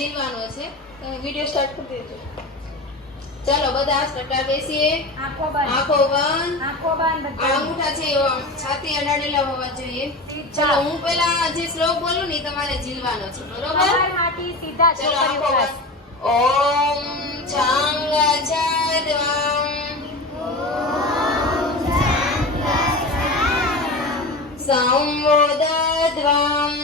જીવવાનો છે. તમે વિડિયો સ્ટાર્ટ કરી દેજો. ચાલો બધા સ્ટાર્ટ બેસીએ. આંખો બંધ. અંગૂઠા છે છાતી અડાડેલા હોવા જોઈએ. ચલો હું પેલા જે શ્લોક બોલું ને તમારે જીલવાનો છે, બરોબર? ચલો આંખો બંધ. ઓમ છાંગચદ્વમ સંવોદદ્વમ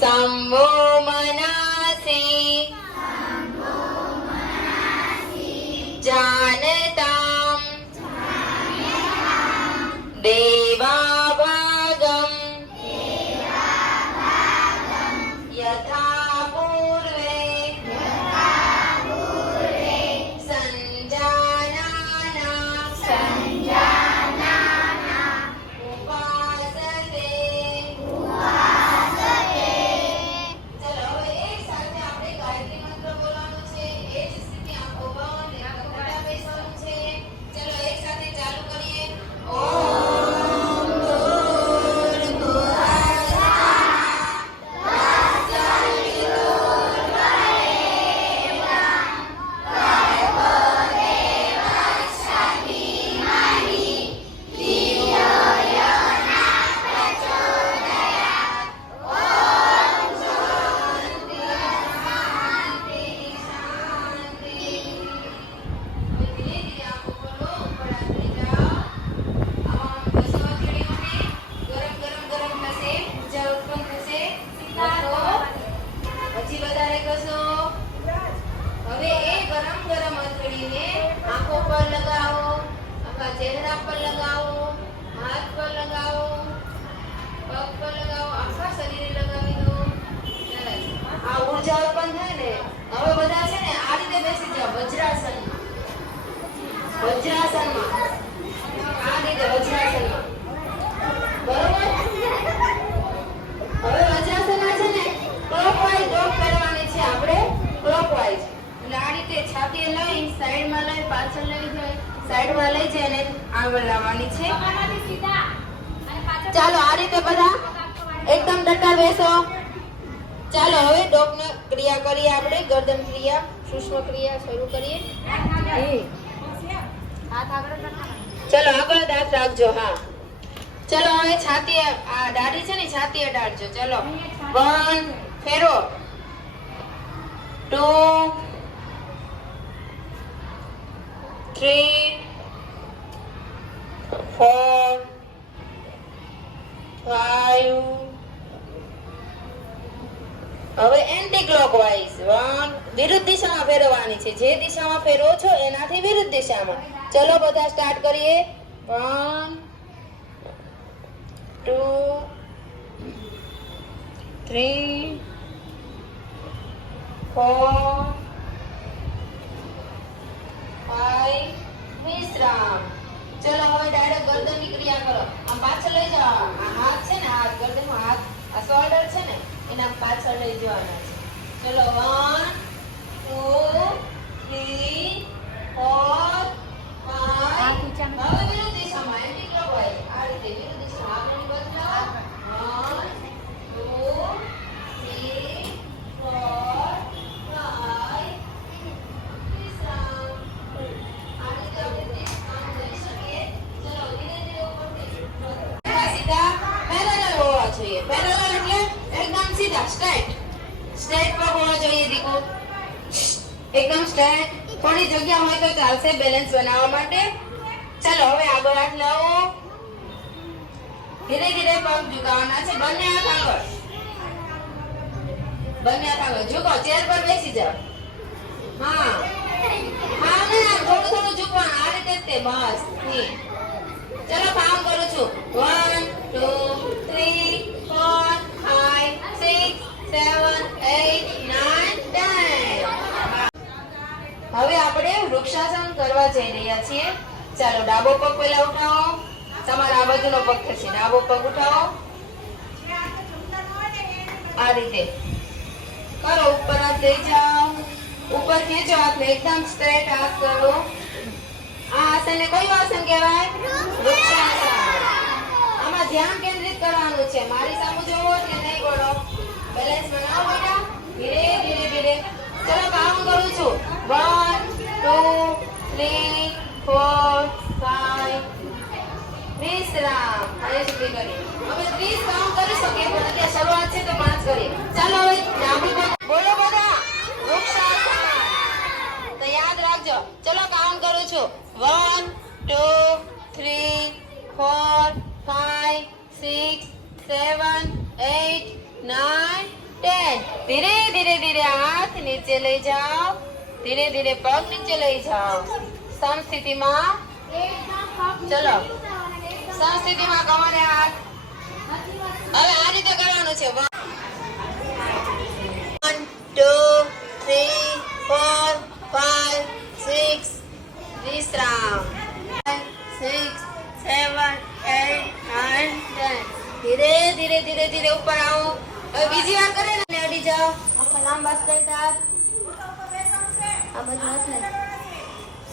સંવો મનાસે जानताम देवाभागम यथा पूर्वे संजानाना उपासते. चलो હવે એક સાથે આપણે ગાયત્રી મંત્ર બોલવાનો છે. એ જ સ્થિતિ આંખો બંધ બેસવાનું છે. ચલો એક સાથે ચાલુ કરીએ. ઓમ ચહેરા પર લગાવો, હાથ પર લગાવો, પગ પર લગાવો, આખા શરીરે લગાવી દો. આ ઊર્જા ઉત્પન્ન થાય ને. હવે બધા છે ને આ રીતે બેસી જાઓ વજ્રાસનમાં. વજ્રાસનમાં આ રીતે વજ્રાસનમાં, બરોબર? હવે વજ્રાસનમાં છે ને ક્લોકવાઇઝ ડોગ કરવાની છે આપણે, ક્લોકવાઇઝ. એટલે આ રીતે છાતી લઈ સાઈડમાં લઈ પાછળ લઈ જાય, સાઈડમાં લઈ જઈને આગળ લાવવાની છે. ચાલો આ રીતે બધા એકદમ ડટા બેસો. ચાલો હવે ડોકની ક્રિયા કરીએ આપણે, ગરદન ક્રિયા, સૂક્ષ્મ ક્રિયા શરૂ કરીએ. ચલો આગળ દાંત રાખજો. હા ચલો હવે છાતી આ દાઢી છે ને છાતી અડાડજો. ચલો 1 ફેરો 2 3 4 5. હવે એન્ટી ક્લોકવાઇઝ 1 વિરુદ્ધ દિશામાં ફેરવવાની છે. જે દિશામાં ફેરવો છો એનાથી વિરુદ્ધ દિશામાં. ચલો બધા સ્ટાર્ટ કરીએ. 1 2 3 4 5. વિશ્રામ. ચલો હવે ડાયરેક્ટ ગરદનની ક્રિયા કરો. આમ પાછળ લઈ જાઓ. આ હાથ છે ને, હાથ ગરદનનો હાથ, આ શોલ્ડર છે ને એના પાછળ લઈ જવાના છે. ચલો 1 2 3 4 5. હવે વિરુદ્ધ દિશામાં એન્ટી ક્લોકવાઇઝ આ રીતે વિરુદ્ધ દિશામાં આગળની બાજુ જાઓ. 1 2 3 4 5. વિશ્રામ. આ રીતે આપણે આમ જઈ શકીએ. ચલો ધીરે ધીરે ઉપરથી સીધા પેરેલલ હોવા જોઈએ. પેરેલલ એટલે એકદમ સીધા સ્ટ્રેટ. સ્ટ્રેટ પર હોવા જોઈએ દીકુ. એકદમ સ્ટ્રેટ. થોડી જગ્યા હોય તો ચાલશે બેલેન્સ બનાવવા માટે. ચલો હવે આગળ હાથ લાવો. ધીરે ધીરે પગ ઝુકાવવાના છે. બંને હાથ આગળ. બંને હાથ આગળ ઝુકો. ચેર પર બેસી જાઓ. હા હા ને થોડું થોડું ઝુકવાનું. આ રીતે જ તે બસ. ચલો કામ કરું છું. 1 2 3 4 5 6 7 8 9 10. હવે આપણે વૃક્ષાસન કરવા જઈ રહ્યા છીએ. ચાલો ડાબો પગ પહેલા ઉઠાવો. તમારા આ બાજુનો પગ થશે. ડાબો પગ ઉઠાવો. આ રીતે કરો. ઉપર હાથ જઈ જાઓ. ઉપર ખેંચો હાથને એકદમ સ્ટ્રેટ હાથ કરો. આ આસનને કયું આસન કહેવાય? વૃક્ષાસન. આમાં ધ્યાન કેન્દ્રિત કરવાનું છે. મારી સામે જોવો કે નહીં બોલો. બેલેન્સ 3 4 5 વિશ્રામ. હવે સુધી કરીએ. હવે 30 કાઉન્ટ કરી શકીએ પણ અત્યારે શરૂઆત છે તો 5 કરીએ. ચાલો હવે ડાબી બાજુ બોલો બધા. વૃક્ષાસન. તો યાદ રાખજો. ચલો કાઉન્ટ કરું છું. 1 2 3 4 5 6 7 8 9 10. ધીરે ધીરે ધીરે હાથ નીચે લઈ જાઓ. ધીરે ધીરે પગ નીચે લઈ જાઓ. સમસ્થિતિમાં. ચલો સમસ્થિતિમાં કમરે હાથ. હવે આ રીતે કરવાનું છે. 1 2 3 4 5 6 વિશ્રામ. 6 7 8 9 10. ધીરે ધીરે ધીરે ધીરે ઉપર આવો. હવે બીજી વાર કરે ને અડી જાઓ. આખા લાંબા સ્ટ્રેટ હાથ. આ બધું હાથ.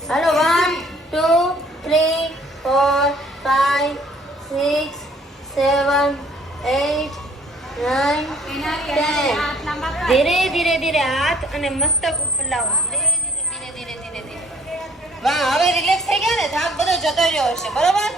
હાલો 1 2 3 4 5 6 7 8 9 10. ધીરે ધીરે ધીરે હાથ અને મસ્તક ઉપર લાવો. ધીરે ધીરે ધીરે ધીરે ધીરે. વાહ, હવે રિલેક્સ થઈ ગયા ને? થાક બધો જતો રહ્યો હશે. બરોબર.